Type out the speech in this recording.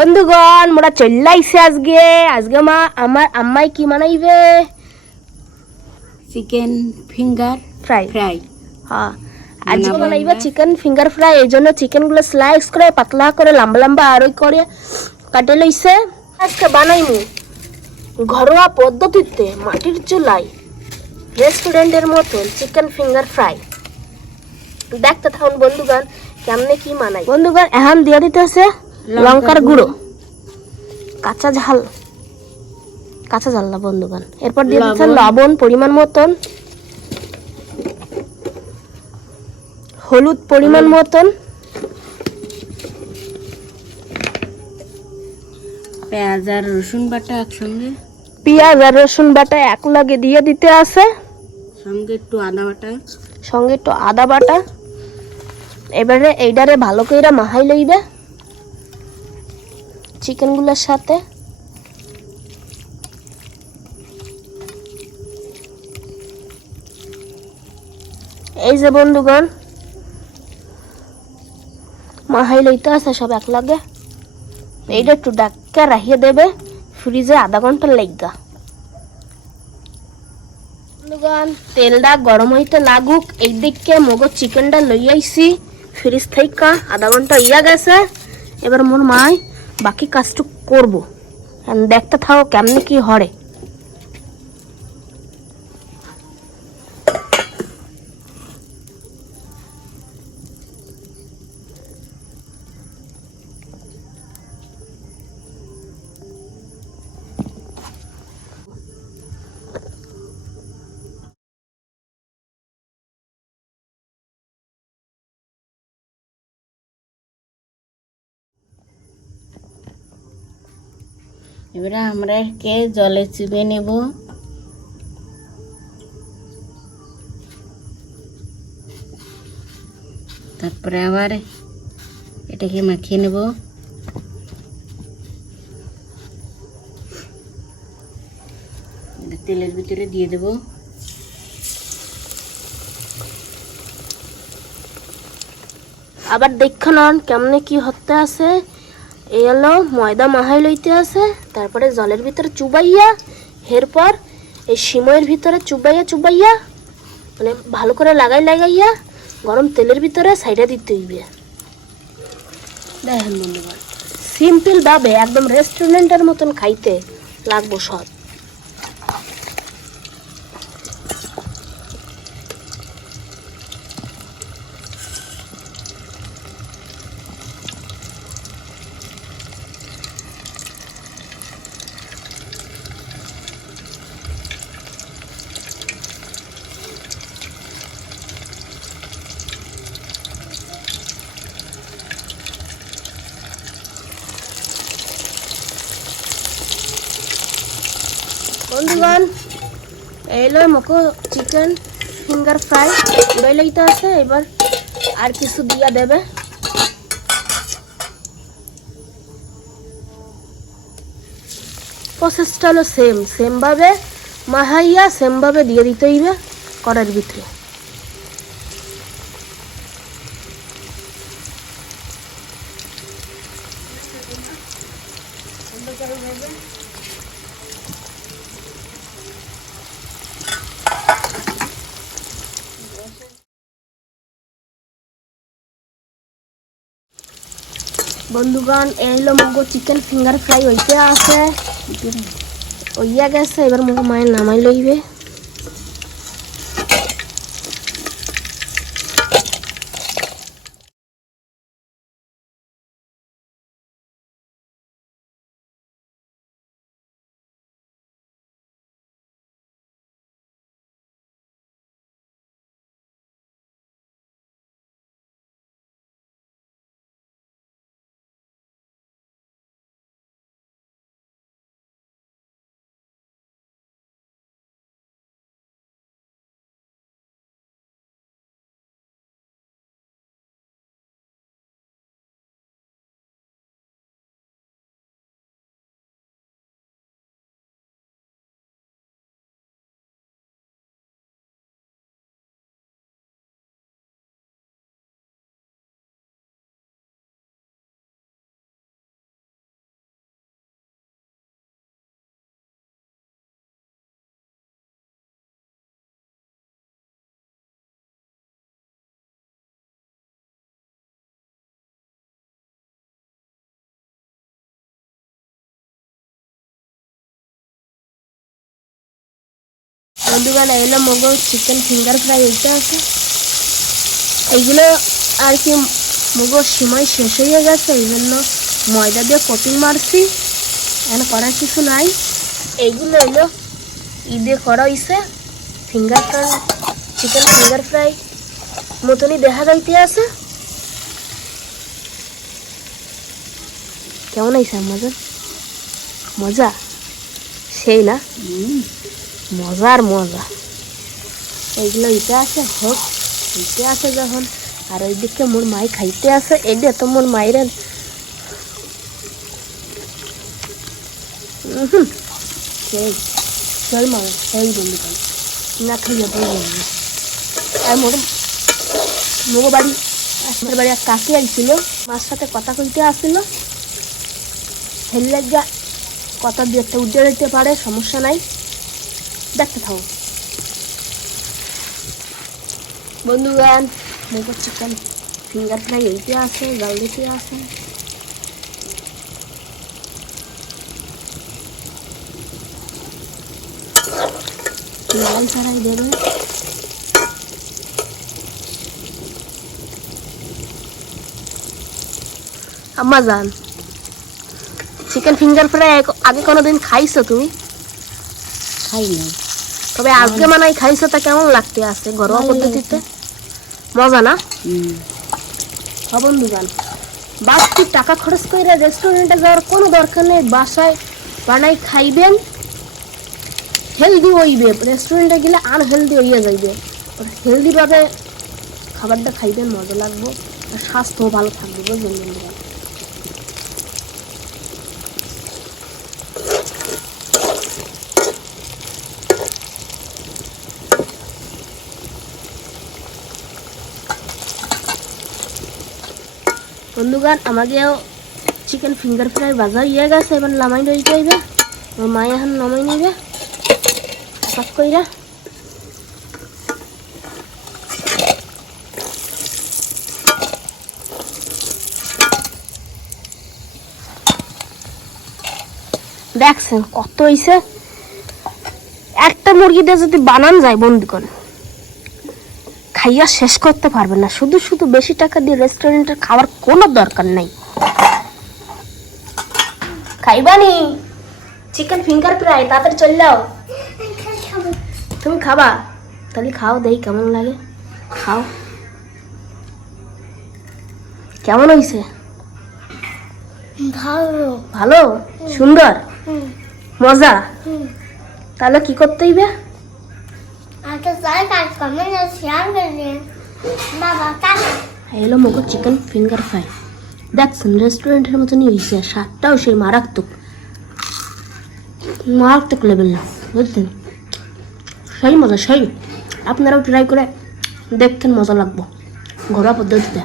বন্ধুগণ মোরা চলে আইসে আজকে আজকে মা আমার আম্মাই কি বানাইবে? Chicken finger fry. ফ্রাই হ্যাঁ, আজকে বানাবো বানাইবে আমরা। Chicken finger fry. এই জন্য চিকেনগুলো স্লাইস করে পাতলা করে লম্বা লম্বা আরই করে কাটে লইছে। আজকে বানাইমু ঘরোয়া পদ্ধতিতে মাটির চুলায় রেস্টুরেন্টের মতন চিকেন ফিঙ্গার ফ্রাই। দেখতে থাকুন বন্ধুগণ কেমনে কি বানাই। বন্ধুগণ এখন দিয়ে দিতে আছে লঙ্কার গুঁড়ো, কাঁচা ঝাল না বন্ধুগণ। এরপর দিয়ে দিচ্ছে লবণ পরিমাণ মতন, হলুদ পরিমাণ মতন, পেঁয়াজ আর রসুন বাটা একসঙ্গে, পেঁয়াজ আর রসুন বাটা এক লগে দিয়ে দিতে আছে, সঙ্গে একটু আদা বাটা, সঙ্গে একটু আদা বাটা। এবারে এইটারে ভালো করে মাখাই লইবে চিকেনগুলোর সাথে। এই যে বন্ধুগণ মাখাই লইতে আছে সব এক লগে। এইটা একটু ডাক্কা রাখিয়ে দেবে ফ্রিজে আধা ঘন্টা লাগা। বন্ধুগণ তেলটা গরম হইতে লাগুক, এই দিকে মগজ চিকেনটা লই আইছি ফ্রিজ থেকে আধা ঘন্টা ইয়া গেছে। এবার মোর মাই বাকি কাজটু করবো, দেখতে থাকো কেমনে কি হরে। এবারে আমরা কে জলে চুবে নেব। তারপরে আবার এটাকে মাখিয়ে নেব। তেলের ভিতরে দিয়ে দেব। আবার দেখুন কেমনে কি হতে আছে। এই হলো ময়দা মাহাই লইতে আছে, তারপরে জলের ভিতরে চুবাইয়া, এরপর এই সিময়ের ভিতরে চুবাইয়া মানে ভালো করে লাগাইয়া গরম তেলের ভিতরে সাইডে দিতে হইবে। দেখেন বন্ধুগণ সিম্পল ভাবে একদম রেস্টুরেন্টের মতন খাইতে লাগবো সব। বন্ধুগণ এলো মকো চিকেন ফিঙ্গার ফ্রাই উড়াই লইতে আছে। এবার আর কিছু দিয়া দেবে। প্রসেসটা হলো সেম ভাবে মাহাইয়া সেম ভাবে দিয়ে দিতে হইবে কড়ার ভিতরে। বন্ধুগণ এই হলো মগো চিকেন ফিঙ্গার ফ্রাই হইতে আছে, হইয়া গেছে। এবার মগো মায়ের নামাই লইবে। বন্ধুগণ এগুলো মগো চিকেন ফিঙ্গার ফ্রাই এইটা আছে। এইগুলো আর কি মগো সময় শেষ হয়ে গেছে, এই জন্য ময়দা দিয়ে কোটিং মারছি, এখন করার কিছু নাই। এইগুলো এলো ঈদে করা হয়েছে finger fry, chicken finger fry মতনই দেখা যাইতে আছে। কেমন হয়েছে মজা? মজা সেই না, মজা আর মজা। এইগুলো ইতে আছে হোক, ইতে আছে যখন, আর ওইদিকে মোর মাই খাইতে আছে। এইটা তো মোর মায়ের সেই সেই মামা সেই বন্ধু পাই না খাইয়ে বলবো। আর মোর বাড়ি আমার বাড়ি এক কাকি আইছিল, মার সাথে কথা কইতে আসছিল, হেললে যা কথা দিয়ে উঠে দিতে পারে, সমস্যা নাই, দেখতে থাকো। বন্ধুগণ মোগো চিকেন ফিঙ্গার ফ্রাই এইতে আছে, জাল দিতে আছে। লাল ছাড়াই দেবে। আম্মা জান চিকেন ফিঙ্গার ফ্রাই আগে কোনোদিন খাইছো তুমি? খাই না, তবে আজকে মানাই খাইছো, তা কেমন লাগতে আছে ঘরোয়া পদ্ধতিতে? মজা না? হ্যাঁ বন্ধুগণ, বাড়তি টাকা খরচ করে রেস্টুরেন্টে যাওয়ার কোনো দরকার নেই, বাসায় বানাই খাইবেন, হেলদি হইবে। রেস্টুরেন্টে গেলে আনহেলদি হইয়া যাইবে, হেলদিভাবে খাবারটা খাইবেন, মজা লাগবে, আর স্বাস্থ্যও ভালো থাকবে। বুঝলেন বন্ধুগণ? বন্ধুগণ আমাকেও চিকেন ফিঙ্গার ফ্রাই ভাজা ইয়ে গেছে, এবার নামাই রয়ে যাইবে। আমার মা এখন নামাই নিবে পাক কইরা। দেখছেন কত হইছে? একটা মুরগি দিয়ে যদি বানান যায় বন্ধুগণ, খাইয়া শেষ করতে পারবেন না। শুধু শুধু বেশি টাকা দিয়ে রেস্টুরেন্টের খাবার কোনো দরকার নাই। খাইবানি চিকেন ফিঙ্গার ফ্রাই? তাড়াতাড়ি চলে যাও। তুমি খাবা? তাহলে খাও, দেই কেমন লাগে, খাও। কেমন হয়েছে? ভালো। ভালো? সুন্দর? মজা? তাহলে কি করতে হইবে? এলো মগো চিকেন ফিঙ্গার ফ্রাই, দেখছেন রেস্টুরেন্টের মতনই হয়েছে, স্বাদটাও সেই মারাত্মক মারাত্মক লেভেল না, বুঝলেন? সেই মজা, সেই। আপনারাও ট্রাই করে দেখেন, মজা লাগবো ঘরোয়া পদ্ধতিতে।